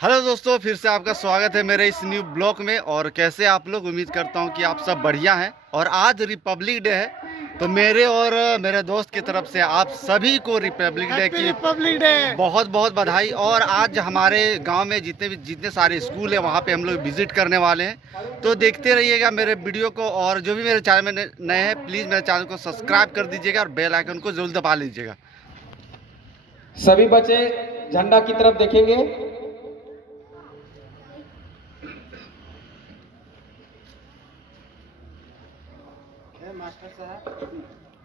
Hello दोस्तों, फिर से आपका स्वागत है मेरे इस न्यू ब्लॉग में। और कैसे आप लोग, उम्मीद करता हूं कि आप सब बढ़िया हैं। और आज रिपब्लिक डे है, तो मेरे और मेरे दोस्त की तरफ से आप सभी को रिपब्लिक डे की बहुत बहुत बधाई। और आज हमारे गांव में जितने सारे स्कूल हैं वहां पे हम लोग विजिट करने वाले हैं। तो देखते रहिएगा मेरे वीडियो को। और जो भी मेरे चैनल में नए हैं, प्लीज़ मेरे चैनल को सब्सक्राइब कर दीजिएगा और बेल आइकन को जरूर दबा लीजिएगा। सभी बच्चे झंडा की तरफ देखेंगे। मास्टर साहब,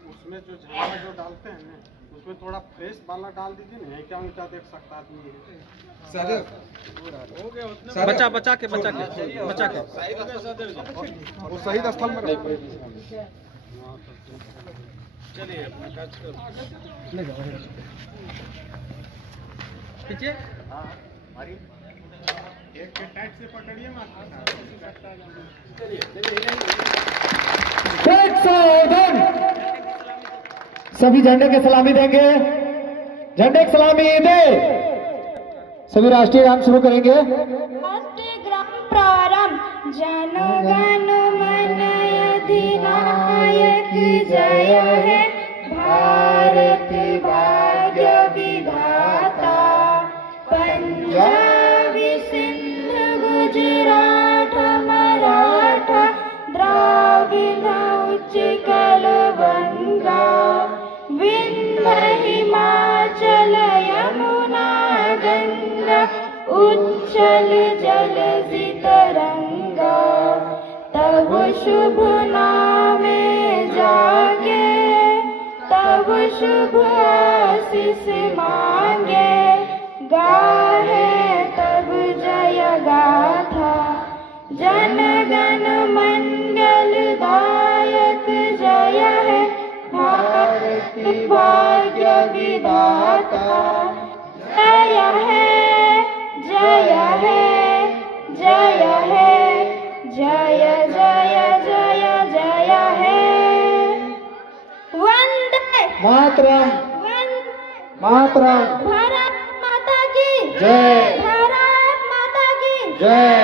उसमें जो झंडा जो डालते हैं ना, उसमें थोड़ा फ्रेश वाला डाल दीजिए ना, क्या ऊंचा देख सकता आदमी है। बचा के वो शहीद स्थल में चलिए पीछे एक टाइट से पकड़िए मास्टर सभी झंडे की सलामी देंगे। झंडे की सलामी दे। सभी राष्ट्रीय गान शुरू करेंगे। राष्ट्रीय गान प्रारंभ। जन गण मन अधिनायक जय है भारत भाग्य विधाता। पंजाब सिंध गुजरात मराठा द्राविड़ उत्कल गंगा विंध्य हिमाचल यमुना गंगा उच्चल जलधि तरंगा। तब शुभ नामे जागे, तब शुभ आशीष मांगे। गाहे तब जय गाथा, जन गण मंगल दायक जय है भारत भाग्य विधाता। जय है जय है जय है जय जय जय जय है। वंदे मातरम वंदे मातरम। भारत माता की जय। भारत माता की जय।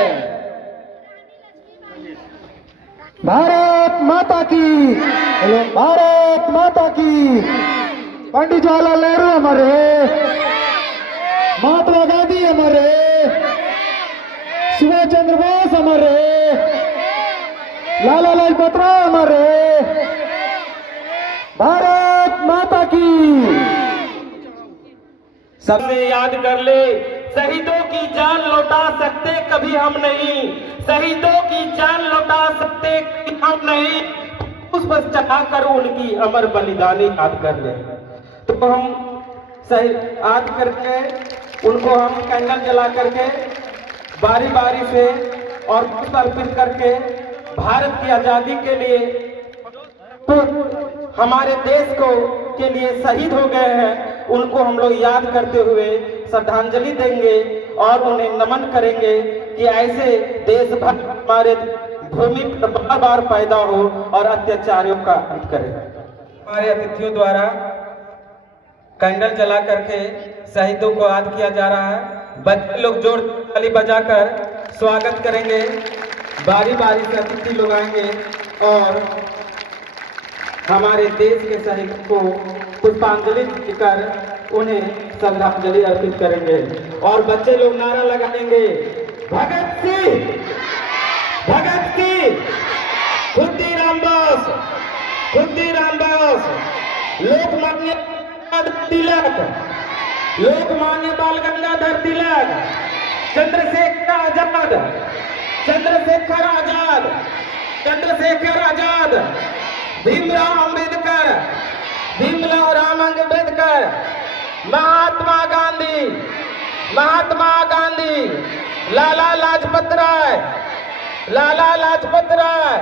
भारत माता की। बोलो भारत माता की। पंडित जवाहरलाल नेहरू हमारे, महात्मा गांधी हमारे, सुभाष चंद्र बोस हमारे, लाला लाजपत राय हमारे। भारत माता की। सबसे याद कर ले, शहीदों की जान लौटा सकते कभी हम नहीं, शहीदों की जान लौटा सकते कभी हम नहीं। उस पर चढ़ाकर उनकी अमर बलिदानी याद कर ले। तो हम सही याद करके उनको हम कैंडल जला करके बारी बारी से और पुष्प अर्पित करके भारत की आजादी के लिए, तो हमारे देश को के लिए शहीद हो गए हैं, उनको हम लोग याद करते हुए श्रद्धांजलि देंगे और उन्हें नमन करेंगे कि ऐसे देशभक्त हमारे भूमि पर बार बार पैदा हो और अत्याचारियों का अंत करें। हमारे अतिथियों द्वारा कैंडल जला करके शहीदों को याद किया जा रहा है। बच्चे लोग जोर ताली बजाकर स्वागत करेंगे। बारी बारी से अतिथि लोग आएंगे और हमारे देश के शहीद को पुष्पांजलि देकर उन्हें श्रद्धांजलि अर्पित करेंगे। और बच्चे लोग नारा लगाएंगे, भगत सिंह, भगत सिंह, खुदीराम बोस, खुदीराम बोस, लोकमान्य तिलक, लोकमान्य बाल गंगाधर तिलक, चंद्रशेखर आजाद, चंद्रशेखर आजाद, चंद्रशेखर आजाद, भीमराव अंबेडकर, भीमराव राम अंबेडकर, महात्मा गांधी, महात्मा गांधी, लाला लाजपत राय, लाला लाजपत राय,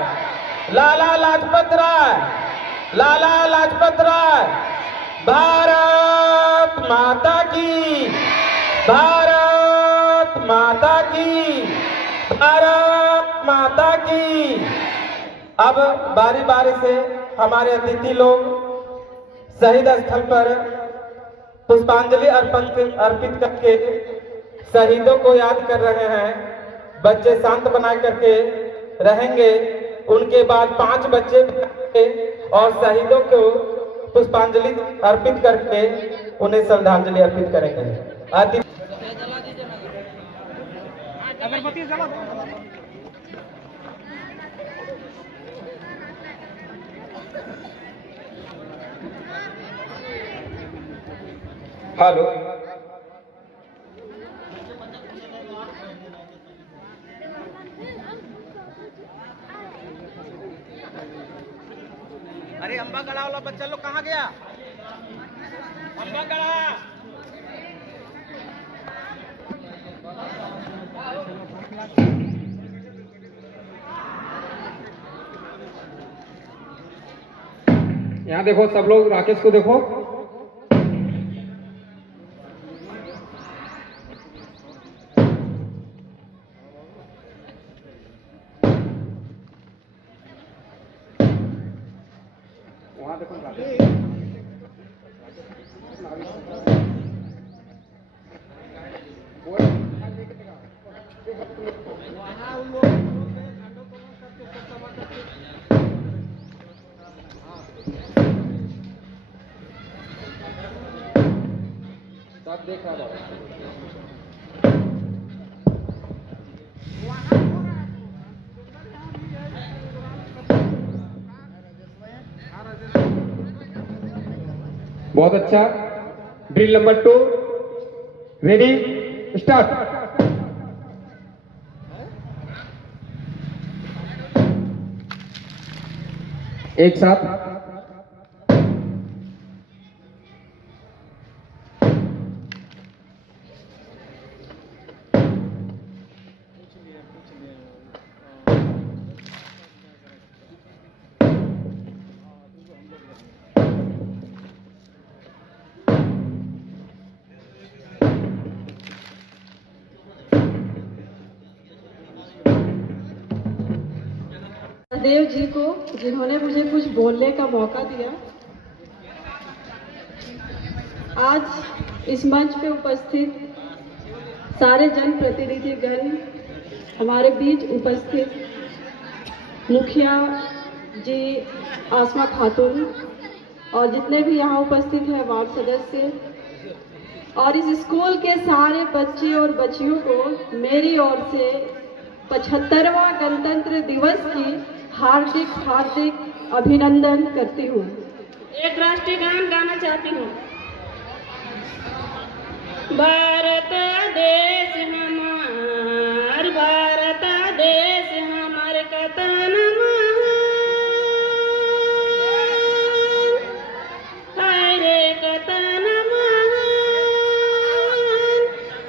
लाला लाजपत राय, लाला लाजपत राय। भारत माता की, भारत माता की, भारत माता की। अब बारी बारी से हमारे अतिथि लोग शहीद स्थल पर पुष्पांजलि अर्पित करके शहीदों को याद कर रहे हैं। बच्चे शांत बना करके रहेंगे। उनके बाद 5 बच्चे और शहीदों को पुष्पांजलि अर्पित करके उन्हें श्रद्धांजलि अर्पित करेंगे। हेलो, अरे अम्बा गड़ा वाला बच्चा लोग कहाँ गया? अम्बा गड़ा यहाँ देखो, सब लोग राकेश को देखो। वहाँ देखो राकेश। सब देख रहा है। बहुत अच्छा। Drill number 2 ready, start. एक साथ देव जी को, जिन्होंने मुझे कुछ बोलने का मौका दिया। आज इस मंच पे उपस्थित सारे जनप्रतिनिधिगण, हमारे बीच उपस्थित मुखिया जी आसमा खातून और जितने भी यहाँ उपस्थित हैं वार्ड सदस्य और इस स्कूल के सारे बच्चे और बच्चियों को मेरी ओर से 75वां गणतंत्र दिवस की हार्दिक हार्दिक अभिनंदन करती हूँ। एक राष्ट्रीय गान गाना चाहती हूँ। भारत देश हमार, भारत देश हमार कतन महान, हाय रे कतन महान,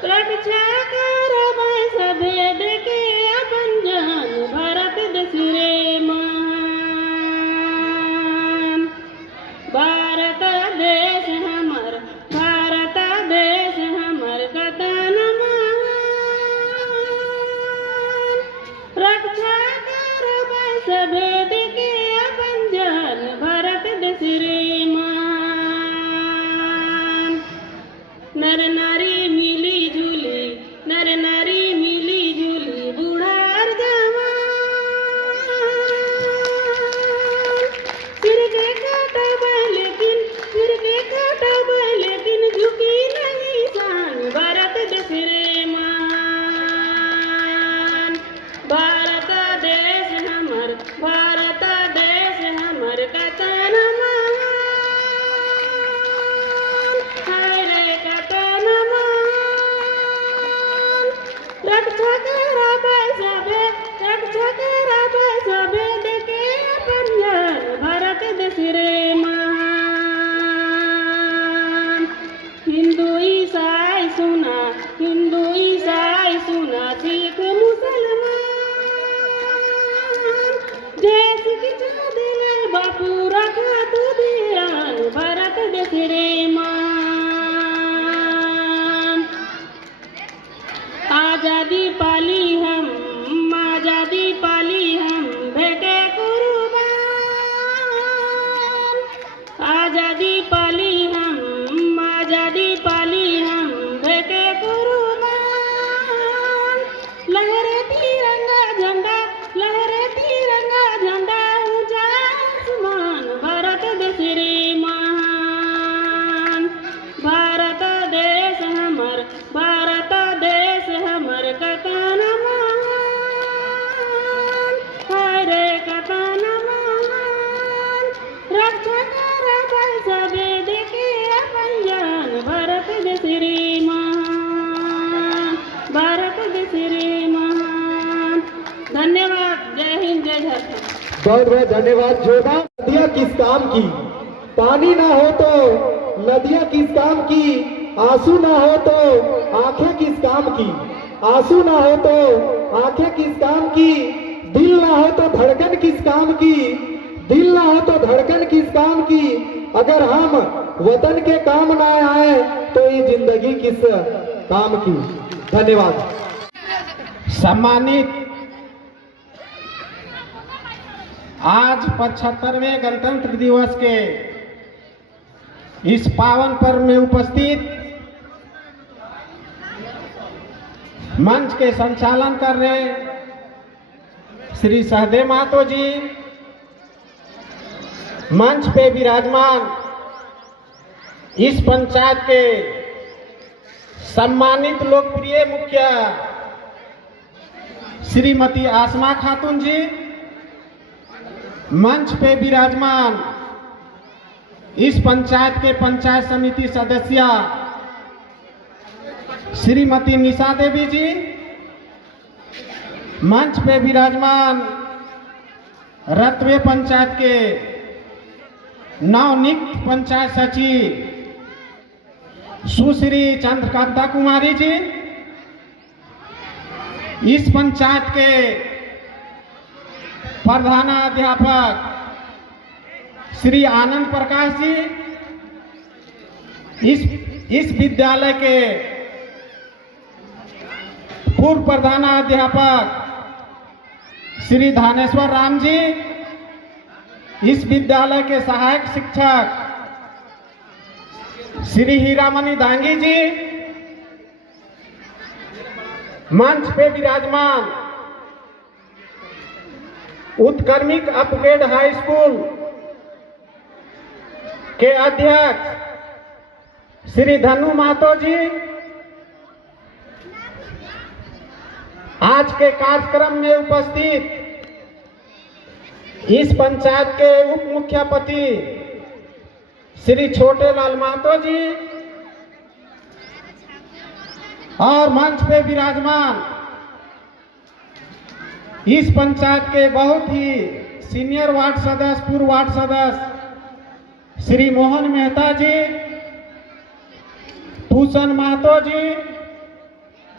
रक्षा करब सभेद के अपन जान, भारत देश रे महान, भारत देश हमर, भारत देश हमर कतन महान, रक्षा करब सभेद के अपन जान, भारत देश रे महान। नर नारी मिली जुली, नर बहुत बहुत धन्यवाद। जोरदार। नदियाँ किस काम की, पानी ना हो तो नदियाँ किस काम की, आंसू ना हो तो आंखें किस काम की, आंसू ना हो तो आंखें किस काम की, दिल ना हो तो धड़कन किस काम की, दिल ना हो तो धड़कन किस काम की, अगर हम वतन के काम ना आए तो ये जिंदगी किस काम की। धन्यवाद। सम्मानित आज 75वें गणतंत्र दिवस के इस पावन पर्व में उपस्थित मंच के संचालन कर रहे श्री सहदेव महतो जी, मंच पे विराजमान इस पंचायत के सम्मानित लोकप्रिय मुखिया श्रीमती आसमा खातून जी, मंच पे विराजमान इस पंचायत के पंचायत समिति सदस्य श्रीमती निशा देवी जी, मंच पे विराजमान रतवे पंचायत के नवनियुक्त पंचायत सचिव सुश्री चंद्रकांता कुमारी जी, इस पंचायत के प्रधानाध्यापक श्री आनंद प्रकाश जी, इस विद्यालय के पूर्व प्रधानाध्यापक श्री धानेश्वर राम जी, इस विद्यालय के सहायक शिक्षक श्री हीरामणि दांगी जी, मंच पे विराजमान उत्क्रमिक अपग्रेड हाई स्कूल के अध्यक्ष श्री धनु महतो जी, आज के कार्यक्रम में उपस्थित इस पंचायत के उप मुख्यापति श्री छोटे लाल महतो जी और मंच पे विराजमान इस पंचायत के बहुत ही सीनियर वार्ड सदस्य, पूर्व वार्ड सदस्य श्री मोहन मेहता जी, भूषण महतो जी,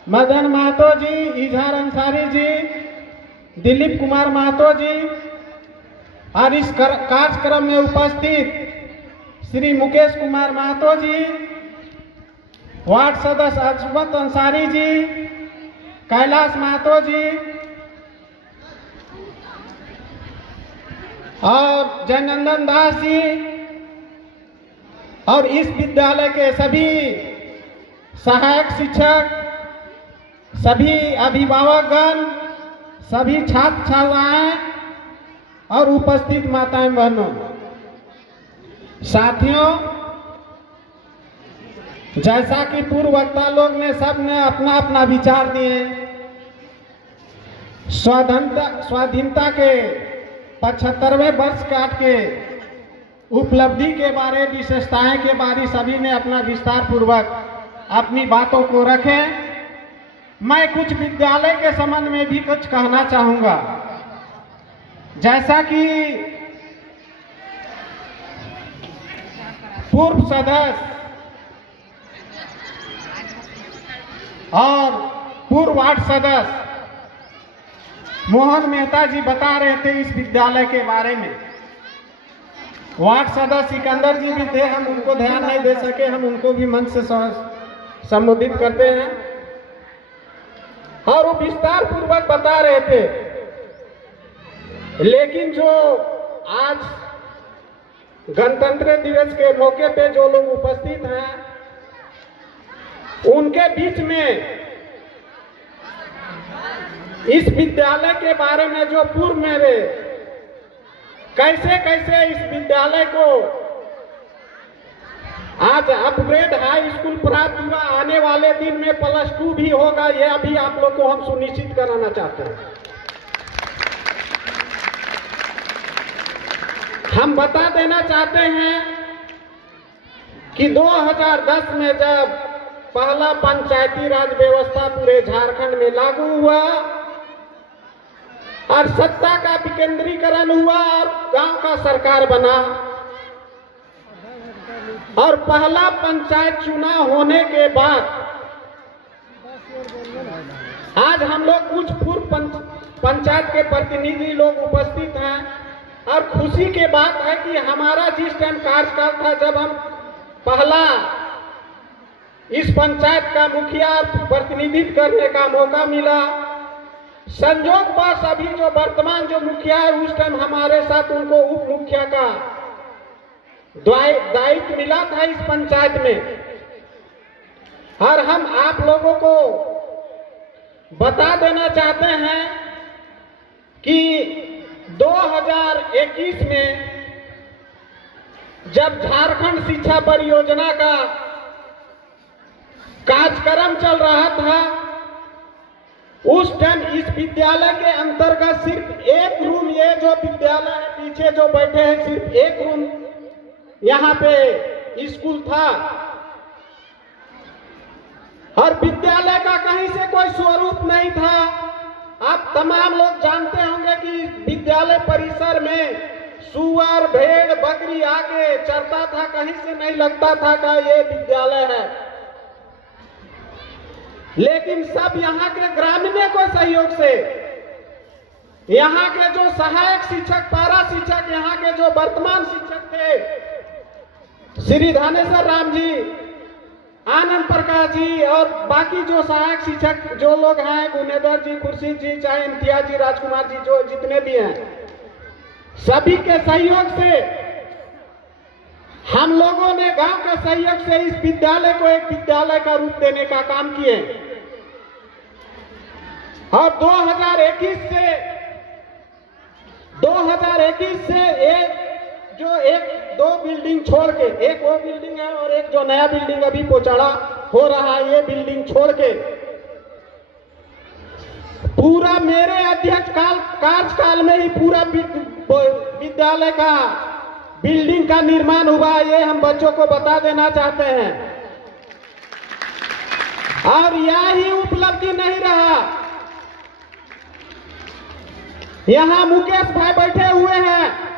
मदन महतो जी, इजहार अंसारी जी, दिलीप कुमार महतो जी और इस कार्यक्रम में उपस्थित श्री मुकेश कुमार महतो जी, वार्ड सदस्य अजमत अंसारी जी, कैलाश महतो जी और जयनंदन दास जी और इस विद्यालय के सभी सहायक शिक्षक, सभी अभिभावकगण, सभी छात्र छात्राएं और उपस्थित माताएं बहनों, साथियों, जैसा कि पूर्व वक्ता लोग ने सबने अपना अपना विचार दिए, स्वाधीनता के 75वें वर्ष काट के उपलब्धि के बारे, विशेषताएं के बारे सभी ने अपना विस्तार पूर्वक अपनी बातों को रखे। मैं कुछ विद्यालय के संबंध में भी कुछ कहना चाहूंगा। जैसा कि पूर्व सदस्य और पूर्व वार्ड सदस्य मोहन मेहता जी बता रहे थे इस विद्यालय के बारे में। वार्ड सदस्य सिकंदर जी भी थे, हम उनको ध्यान नहीं दे सके, हम उनको भी मंच से संबोधित करते हैं और वो विस्तार पूर्वक बता रहे थे। लेकिन जो आज गणतंत्र दिवस के मौके पे जो लोग उपस्थित हैं, उनके बीच में इस विद्यालय के बारे में जो पूर्व में वे कैसे कैसे इस विद्यालय को आज अपग्रेड हाई स्कूल प्राप्त हुआ, आने वाले दिन में +2 भी होगा, यह अभी आप लोग को हम सुनिश्चित कराना चाहते हैं। हम बता देना चाहते हैं कि 2010 में जब पहला पंचायती राज व्यवस्था पूरे झारखंड में लागू हुआ और सत्ता का विकेंद्रीकरण हुआ और गांव का सरकार बना। और पहला पंचायत चुनाव होने के बाद आज हम लोग कुछ पूर्व पंचायत के प्रतिनिधि लोग उपस्थित हैं और खुशी की बात है कि हमारा जिस टाइम कार्यकाल था, जब हम पहला इस पंचायत का मुखिया प्रतिनिधित्व करने का मौका मिला, संयोगवश अभी जो वर्तमान जो मुखिया है उस टाइम हमारे साथ उनको उप मुखिया का दायित्व मिला था इस पंचायत में। और हम आप लोगों को बता देना चाहते हैं कि 2021 में जब झारखंड शिक्षा परियोजना का कार्यक्रम चल रहा था, उस टाइम इस विद्यालय के अंतर्गत सिर्फ एक रूम, ये जो विद्यालय है पीछे जो बैठे हैं, सिर्फ एक रूम यहाँ पे स्कूल था। और विद्यालय का कहीं से कोई स्वरूप नहीं था। आप तमाम लोग जानते होंगे कि विद्यालय परिसर में सुअर, भेड़, बकरी आके चरता था, कहीं से नहीं लगता था कि ये विद्यालय है। लेकिन सब यहाँ के ग्रामीणों को सहयोग से, यहाँ के जो सहायक शिक्षक, पारा शिक्षक, यहाँ के जो वर्तमान शिक्षक थे श्री धानेश्वर राम जी, आनंद प्रकाश जी और बाकी जो सहायक शिक्षक जो लोग हैं, गुनेदर जी, खुर्शीद जी, चाहे इम्तियाज जी, राजकुमार जी, जो जितने भी हैं, सभी के सहयोग से हम लोगों ने गांव के सहयोग से इस विद्यालय को एक विद्यालय का रूप देने का काम किए। और 2021 से एक दो बिल्डिंग छोड़ के, एक वो बिल्डिंग है और एक जो नया बिल्डिंग अभी पोचाड़ा हो रहा है, ये बिल्डिंग छोड़ के पूरा मेरे अध्यक्ष कार्यकाल में ही पूरा विद्यालय का बिल्डिंग का निर्माण हुआ। ये हम बच्चों को बता देना चाहते हैं। और यही उपलब्धि नहीं रहा, यहाँ मुकेश भाई बैठे हुए हैं,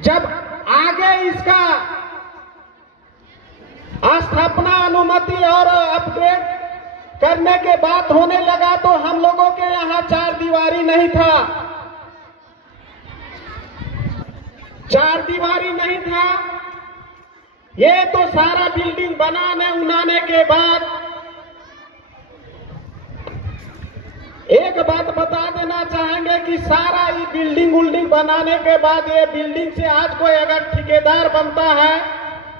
जब आगे इसका स्थापना, अनुमति और अपग्रेड करने के बात होने लगा तो हम लोगों के यहाँ 4 दीवारी नहीं था, 4 दीवारी नहीं था। ये तो सारा बिल्डिंग बनाने के बाद एक बात बता देना चाहेंगे कि सारा ये बिल्डिंग बनाने के बाद ये बिल्डिंग से आज कोई अगर ठेकेदार बनता है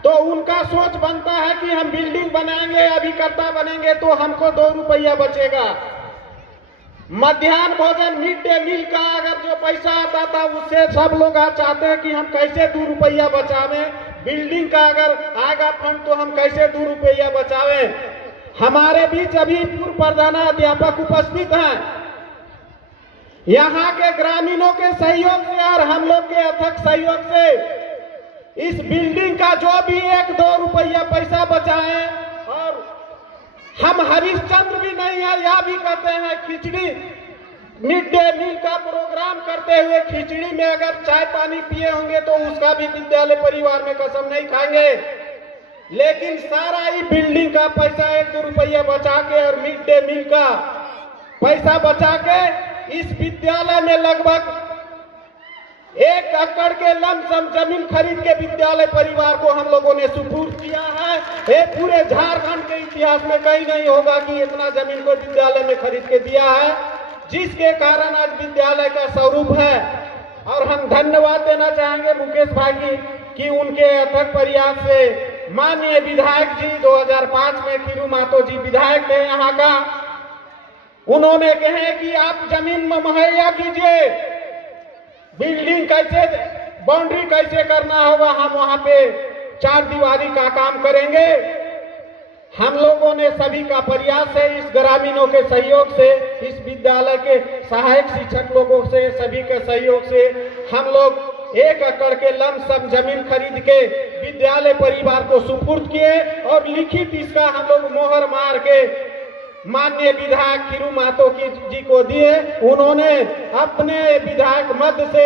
तो उनका सोच बनता है कि हम बिल्डिंग बनाएंगे, अभिकर्ता बनेंगे तो हमको 2 रुपया बचेगा। मध्याह्न भोजन, मिड डे मील का अगर जो पैसा आता था उससे सब लोग आज चाहते हैं कि हम कैसे 2 रुपया बचावें, बिल्डिंग का अगर आएगा फंड तो हम कैसे 2 रुपया बचावें। हमारे बीच अभी पूर्व प्रधानाध्यापक उपस्थित हैं। यहाँ के ग्रामीणों के सहयोग से और हम लोग के अथक सहयोग से इस बिल्डिंग का जो भी 1-2 रुपया पैसा बचाए। और हम हरिश्चंद्र भी नहीं है, यह भी कहते हैं खिचड़ी, मिड डे मील का प्रोग्राम करते हुए खिचड़ी में अगर चाय पानी पिए होंगे तो उसका भी विद्यालय परिवार में कसम नहीं खाएंगे। लेकिन सारा ही बिल्डिंग का पैसा 1-2 रुपया बचा के और मिड डे मील का पैसा बचा के इस विद्यालय में लगभग 1 एकड़ के लमसम जमीन खरीद के विद्यालय परिवार को हम लोगों ने सुपुर्द किया है। ये पूरे झारखंड के इतिहास में कहीं नहीं होगा कि इतना जमीन को विद्यालय में खरीद के दिया है, जिसके कारण आज विद्यालय का स्वरूप है। और हम धन्यवाद देना चाहेंगे मुकेश भाई की कि उनके अथक प्रयास से माननीय विधायक जी 2005 में खीरू महतो जी विधायक थे यहाँ का, उन्होंने कहे कि आप जमीन में मुहैया कीजिए, बिल्डिंग कैसे, बाउंड्री कैसे करना होगा, हम वहां पे 4 दीवारी का काम करेंगे। हम लोगों ने सभी का प्रयास है, इस ग्रामीणों के सहयोग से, इस विद्यालय के सहायक शिक्षक लोगों से, सभी के सहयोग से हम लोग 1 एकड़ के लमसम जमीन खरीद के विद्यालय परिवार को सुपुर्द किए और लिखित इसका हम लोग मोहर मार के माननीय विधायक खीरू महतो जी को दिए। उन्होंने अपने विधायक मद से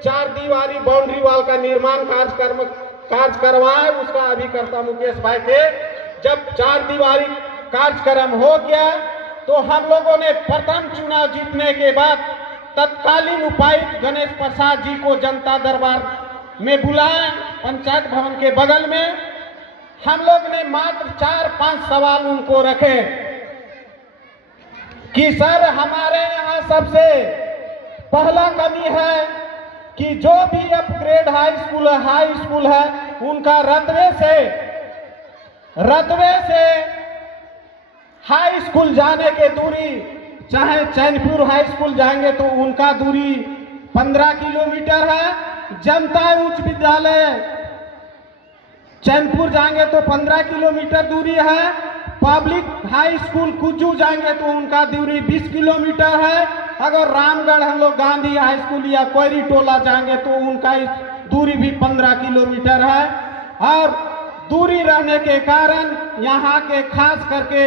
4 दीवारी बाउंड्री वॉल का निर्माण कार्य करवाए। उसका अभिकर्ता मुकेश भाई थे। जब 4 दीवारी कार्यक्रम हो गया तो हम लोगों ने प्रथम चुनाव जीतने के बाद तत्कालीन उपायुक्त गणेश प्रसाद जी को जनता दरबार में बुलाया, पंचायत भवन के बगल में। हम लोग ने मात्र 4-5 सवाल उनको रखे कि सर, हमारे यहाँ सबसे पहला कमी है कि जो भी अपग्रेड हाई स्कूल है उनका रतवे से हाई स्कूल जाने के दूरी, चाहे चैनपुर हाई स्कूल जाएंगे तो उनका दूरी 15 किलोमीटर है। जनता उच्च विद्यालय चैनपुर जाएंगे तो 15 किलोमीटर दूरी है। पब्लिक हाई स्कूल कुजू जाएंगे तो उनका दूरी 20 किलोमीटर है। अगर रामगढ़ हम लोग गांधी हाई स्कूल या कोयरी टोला जाएंगे तो उनका दूरी भी 15 किलोमीटर है। और दूरी रहने के कारण यहाँ के खास करके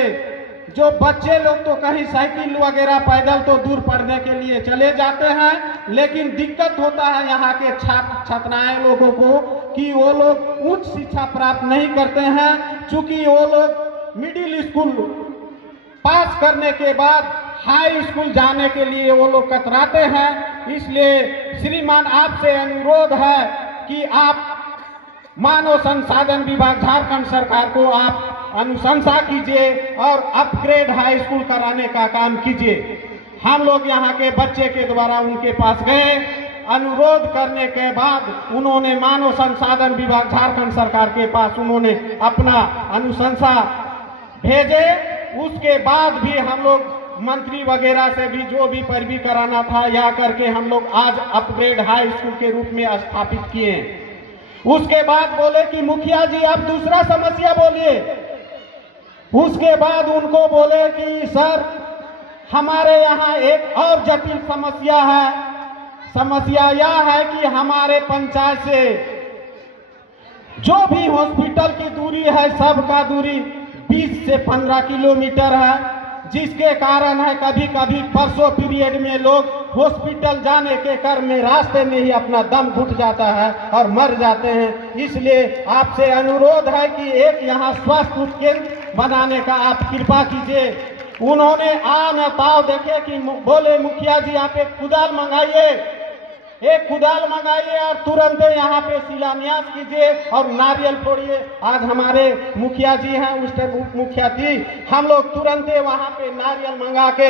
जो बच्चे लोग तो कहीं साइकिल वगैरह पैदल तो दूर पढ़ने के लिए चले जाते हैं, लेकिन दिक्कत होता है यहाँ के छात्र छात्राएं लोगों को कि वो लोग उच्च शिक्षा प्राप्त नहीं करते हैं। चूंकि वो लोग मिडिल स्कूल पास करने के बाद हाई स्कूल जाने के लिए वो लोग कतराते हैं। इसलिए श्रीमान आपसे अनुरोध है कि आप मानव संसाधन विभाग झारखंड सरकार को आप अनुशंसा कीजिए और अपग्रेड हाई स्कूल कराने का काम कीजिए। हम लोग यहाँ के बच्चे के द्वारा उनके पास गए, अनुरोध करने के बाद उन्होंने मानव संसाधन विभाग झारखंड सरकार के पास उन्होंने अपना अनुशंसा भेजे। उसके बाद भी हम लोग मंत्री वगैरह से भी जो भी पैरवी कराना था या करके हम लोग आज अपग्रेड हाई स्कूल के रूप में स्थापित किए। उसके बाद बोले कि मुखिया जी आप दूसरा समस्या बोलिए। उसके बाद उनको बोले कि सर, हमारे यहाँ एक और जटिल समस्या है। समस्या यह है कि हमारे पंचायत से जो भी हॉस्पिटल की दूरी है सबका दूरी 20 से 15 किलोमीटर है, जिसके कारण है कभी कभी परसों पीरियड में लोग हॉस्पिटल जाने के क्रम में रास्ते में ही अपना दम घुट जाता है और मर जाते हैं। इसलिए आपसे अनुरोध है कि एक यहाँ स्वास्थ्य उपकेंद्र बनाने का आप कृपा कीजिए। उन्होंने न ताव देखे कि बोले मुखिया जी आप एक कुदाल मंगाइए और तुरंत यहाँ पे शिलान्यास कीजिए और नारियल फोड़िए। आज हमारे मुखिया जी हैं, उस टाइम उप मुखिया थी, हम लोग तुरंत वहाँ पे नारियल मंगा के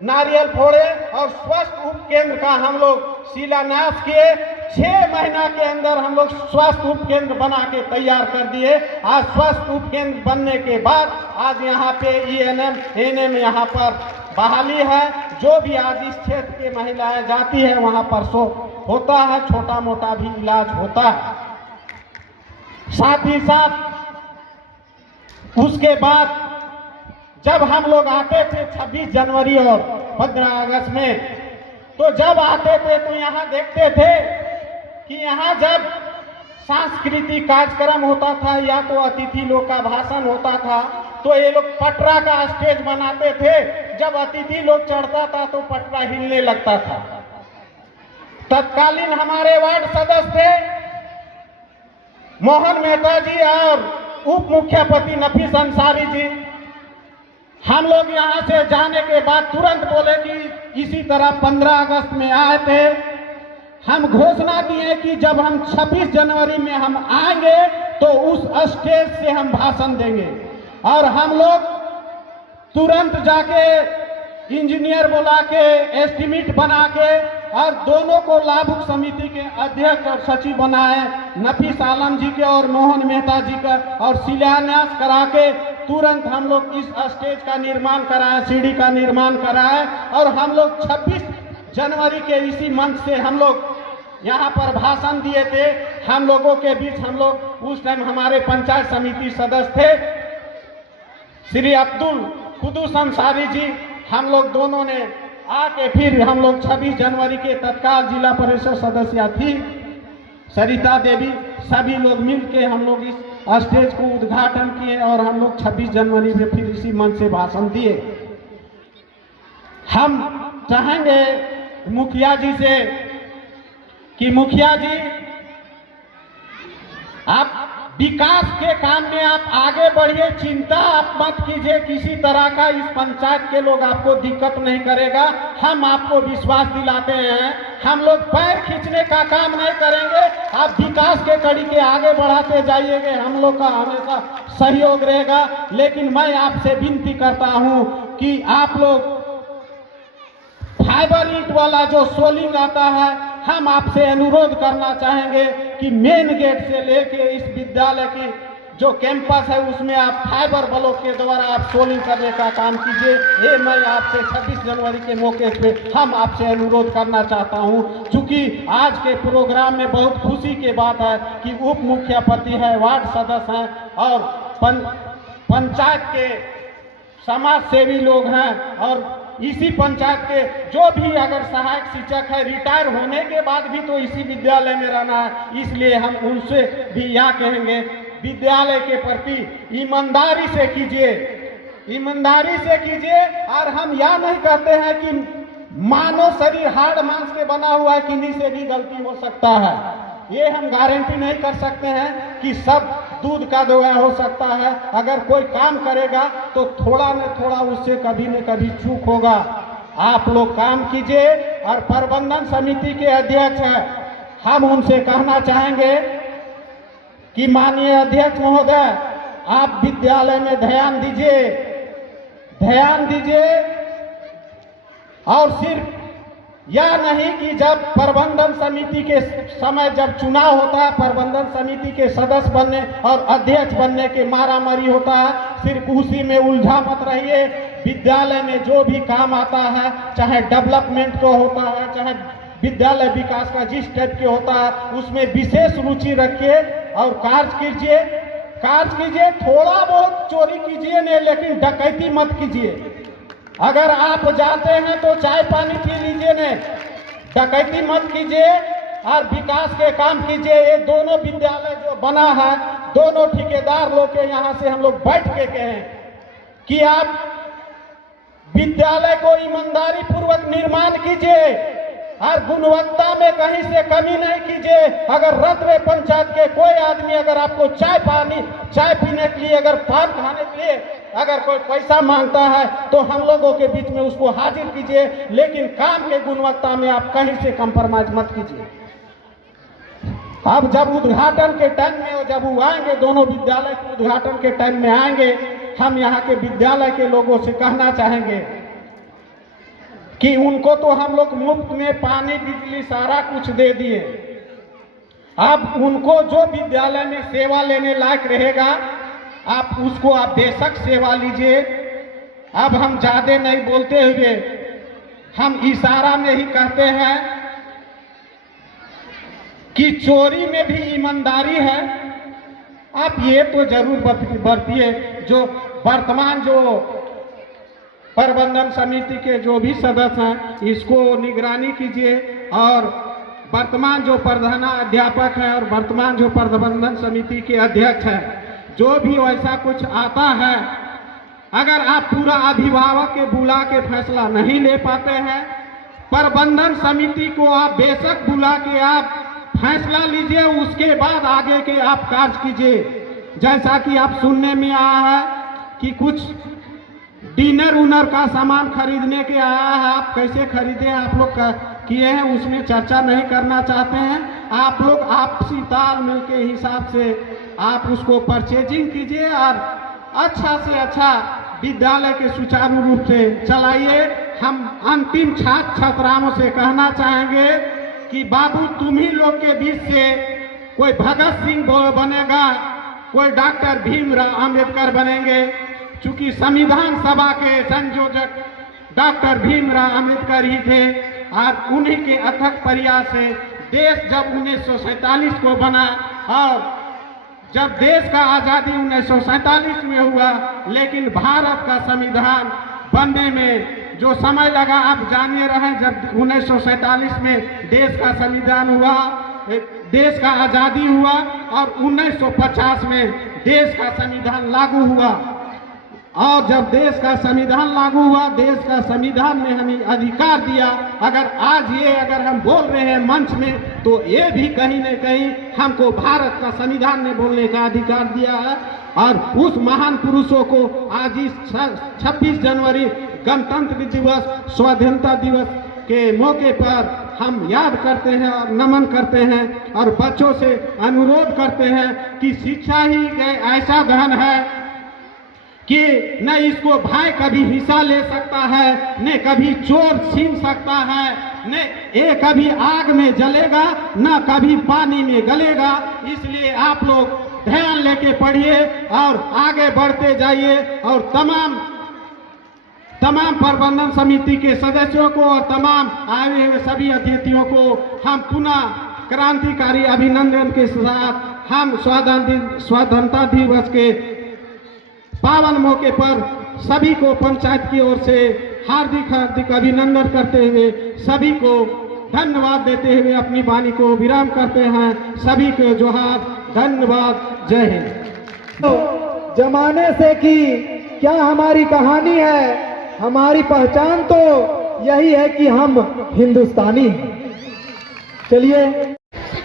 नारियल फोड़े और स्वास्थ्य उपकेंद्र का हम लोग शिलान्यास किए। 6 महीना के अंदर हम लोग स्वास्थ्य उपकेंद्र बना के तैयार कर दिए। आज स्वास्थ्य उपकेंद्र बनने के बाद आज यहाँ पे ENM ANM यहाँ पर बहाली है। जो भी आज इस क्षेत्र की महिलाएं जाती है वहाँ पर होता है, छोटा मोटा भी इलाज होता है। साथ ही साथ उसके बाद जब हम लोग आते थे 26 जनवरी और 15 अगस्त में, तो जब आते थे तो यहाँ देखते थे कि यहाँ जब सांस्कृतिक कार्यक्रम होता था या तो अतिथि लोग का भाषण होता था तो ये लोग पटरा का स्टेज बनाते थे। जब अतिथि लोग चढ़ता था तो पटरा हिलने लगता था। तत्कालीन हमारे वार्ड सदस्य थे मोहन मेहता जी और उप मुख्यापति नफीस अंसारी जी। हम लोग यहाँ से जाने के बाद तुरंत बोले कि इसी तरह 15 अगस्त में आए थे, हम घोषणा किए कि जब हम 26 जनवरी में हम आएंगे तो उस स्टेज से हम भाषण देंगे। और हम लोग तुरंत जाके इंजीनियर बुला के एस्टीमेट बना के और दोनों को लाभुक समिति के अध्यक्ष और सचिव बनाए, नफीस आलम जी के और मोहन मेहता जी का, और शिलान्यास करा के तुरंत हम लोग इस स्टेज का निर्माण कराए, सीढ़ी का निर्माण कराए। और हम लोग 26 जनवरी के इसी मंच से हम लोग यहाँ पर भाषण दिए थे। हम लोगों के बीच हम लोग उस टाइम हमारे पंचायत समिति सदस्य थे श्री अब्दुल कुदूस अंसारी जी। हम लोग दोनों ने आके फिर हम लोग 26 जनवरी के तत्काल जिला परिषद सदस्य थी सरिता देवी, सभी लोग मिल के हम लोग इस स्टेज को उद्घाटन किए और हम लोग 26 जनवरी में फिर इसी मंच से भाषण दिए। हम चाहेंगे मुखिया जी से कि मुखिया जी आप विकास के काम में आप आगे बढ़िए, चिंता आप मत कीजिए, किसी तरह का इस पंचायत के लोग आपको दिक्कत नहीं करेगा। हम आपको विश्वास दिलाते हैं, हम लोग पैर खींचने का काम नहीं करेंगे, आप विकास के कड़ी के आगे बढ़ाते जाइएगा, हम लोग का हमेशा सहयोग रहेगा। लेकिन मैं आपसे विनती करता हूं कि आप लोग फाइबर ईंट वाला जो सोलिंग आता है, हम आपसे अनुरोध करना चाहेंगे कि मेन गेट से लेके इस विद्यालय की जो कैंपस है उसमें आप फाइबर ब्लॉक के द्वारा आप सोलिंग करने का काम कीजिए। ये मैं आपसे 26 जनवरी के मौके पे हम आपसे अनुरोध करना चाहता हूं। चूंकि आज के प्रोग्राम में बहुत खुशी की बात है कि उप मुख्यपति है, वार्ड सदस्य हैं और पंचायत के समाज सेवी लोग हैं और इसी पंचायत के जो भी अगर सहायक शिक्षक है, रिटायर होने के बाद भी तो इसी विद्यालय में रहना है। इसलिए हम उनसे भी यहाँ कहेंगे, विद्यालय के प्रति ईमानदारी से कीजिए, ईमानदारी से कीजिए। और हम यह नहीं कहते हैं कि मानव शरीर हाड़ मांस के बना हुआ है, किन्हीं से भी गलती हो सकता है, ये हम गारंटी नहीं कर सकते हैं कि सब दूध का धोया हो सकता है। अगर कोई काम करेगा तो थोड़ा न थोड़ा उससे कभी न कभी चूक होगा। आप लोग काम कीजिए। और प्रबंधन समिति के अध्यक्ष हैं, हम उनसे कहना चाहेंगे कि माननीय अध्यक्ष महोदय, आप विद्यालय में ध्यान दीजिए, ध्यान दीजिए। और सिर्फ यह नहीं कि जब प्रबंधन समिति के समय जब चुनाव होता है, प्रबंधन समिति के सदस्य बनने और अध्यक्ष बनने के मारामारी होता है, सिर्फ उसी में उलझा मत रहिए। विद्यालय में जो भी काम आता है, चाहे डेवलपमेंट का होता है, चाहे विद्यालय विकास का जिस टाइप के होता है, उसमें विशेष रुचि रखिए और कार्य कीजिए, कार्य कीजिए। थोड़ा बहुत चोरी कीजिए नहीं, लेकिन डकैती मत कीजिए। अगर आप जाते हैं तो चाय पानी पी लीजिए, ने डकैती मत कीजिए और विकास के काम कीजिए। ये दोनों विद्यालय जो बना है, दोनों ठेकेदार लोग के यहाँ से हम लोग बैठ के कहें कि आप विद्यालय को ईमानदारी पूर्वक निर्माण कीजिए और गुणवत्ता में कहीं से कमी नहीं कीजिए। अगर रत्रे पंचायत के कोई आदमी अगर आपको चाय पीने के लिए, अगर पान खाने के लिए अगर कोई पैसा मांगता है तो हम लोगों के बीच में उसको हाजिर कीजिए, लेकिन काम के गुणवत्ता में आप कहीं से कंप्रोमाइज मत कीजिए। अब जब उद्घाटन के टाइम में और जब वो आएंगे, दोनों विद्यालय के उद्घाटन के टाइम में आएंगे, हम यहाँ के विद्यालय के लोगों से कहना चाहेंगे कि उनको तो हम लोग मुफ्त में पानी बिजली सारा कुछ दे दिए। अब उनको जो विद्यालय में सेवा लेने लायक रहेगा, आप उसको आप बेशक सेवा लीजिए। अब हम ज्यादा नहीं बोलते हुए हम इशारा में ही कहते हैं कि चोरी में भी ईमानदारी है। आप ये तो जरूर बरतिए। जो वर्तमान जो प्रबंधन समिति के जो भी सदस्य हैं, इसको निगरानी कीजिए। और वर्तमान जो प्रधानाध्यापक है और वर्तमान जो प्रबंधन समिति के अध्यक्ष हैं, जो भी वैसा कुछ आता है, अगर आप पूरा अभिभावक के बुला के फैसला नहीं ले पाते हैं, प्रबंधन समिति को आप बेशक बुला के आप फैसला लीजिए, उसके बाद आगे के आप कार्य कीजिए। जैसा कि आप सुनने में आया है कि कुछ डिनर उनर का सामान खरीदने के आया है, आप कैसे खरीदे आप लोग किए हैं, उसमें चर्चा नहीं करना चाहते हैं। आप लोग आपसी तालमेल के हिसाब से आप उसको परचेजिंग कीजिए और अच्छा से अच्छा विद्यालय के सुचारू रूप से चलाइए। हम अंतिम छात्र छात्राओं से कहना चाहेंगे कि बाबू, तुम ही लोग के बीच से कोई भगत सिंह बनेगा, कोई डॉक्टर भीमराव अंबेडकर बनेंगे। चूंकि संविधान सभा के संयोजक डॉक्टर भीमराव अंबेडकर ही थे और उन्हीं के अथक प्रयास से देश जब 1947 को बना और जब देश का आज़ादी 1947 में हुआ, लेकिन भारत का संविधान बनने में जो समय लगा आप जानिए रहे। जब 1947 में देश का संविधान हुआ, देश का आज़ादी हुआ और 1950 में देश का संविधान लागू हुआ। और जब देश का संविधान लागू हुआ, देश का संविधान ने हमें अधिकार दिया। अगर हम बोल रहे हैं मंच में, तो ये भी कहीं न कहीं हमको भारत का संविधान ने बोलने का अधिकार दिया है। और उस महान पुरुषों को आज इस 26 जनवरी गणतंत्र दिवस, स्वाधीनता दिवस के मौके पर हम याद करते हैं और नमन करते हैं और बच्चों से अनुरोध करते हैं कि शिक्षा ही ऐसा धन है कि न इसको भाई कभी हिस्सा ले सकता है, न कभी चोर छीन सकता है, न ये कभी आग में जलेगा, न कभी पानी में गलेगा। इसलिए आप लोग ध्यान लेके पढ़िए और आगे बढ़ते जाइए। और तमाम प्रबंधन समिति के सदस्यों को और तमाम आए हुए सभी अतिथियों को हम पुनः क्रांतिकारी अभिनंदन के साथ हम स्वाधीनता दिवस के पावन मौके पर सभी को पंचायत की ओर से हार्दिक अभिनंदन करते हुए सभी को धन्यवाद देते हुए अपनी वाणी को विराम करते हैं। सभी को जोहार, धन्यवाद, जय हिंद। जमाने से कि क्या हमारी कहानी है, हमारी पहचान तो यही है कि हम हिंदुस्तानी हैं। चलिए।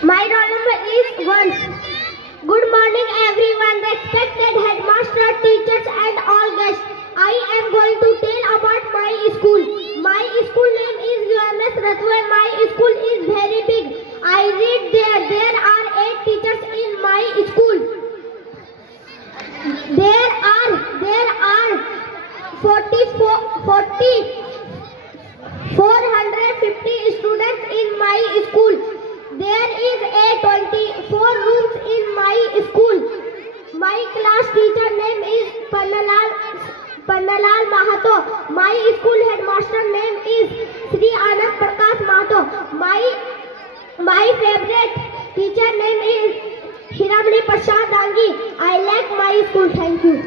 My roll number is 1. Good morning everyone, respected headmaster, teachers and all guests. I am going to tell about my school. My school name is UMS Rathway. My school is very big. I read there. There are 8 teachers in my school. There are 450 students in my school. There is a 24 rooms in my school. My class teacher name is Pannalal Mahato. My school headmaster name is Sri Anand Prakash Mahato. My favorite teacher name is Shiramani Prasad Dangi. I like my school. Thank you.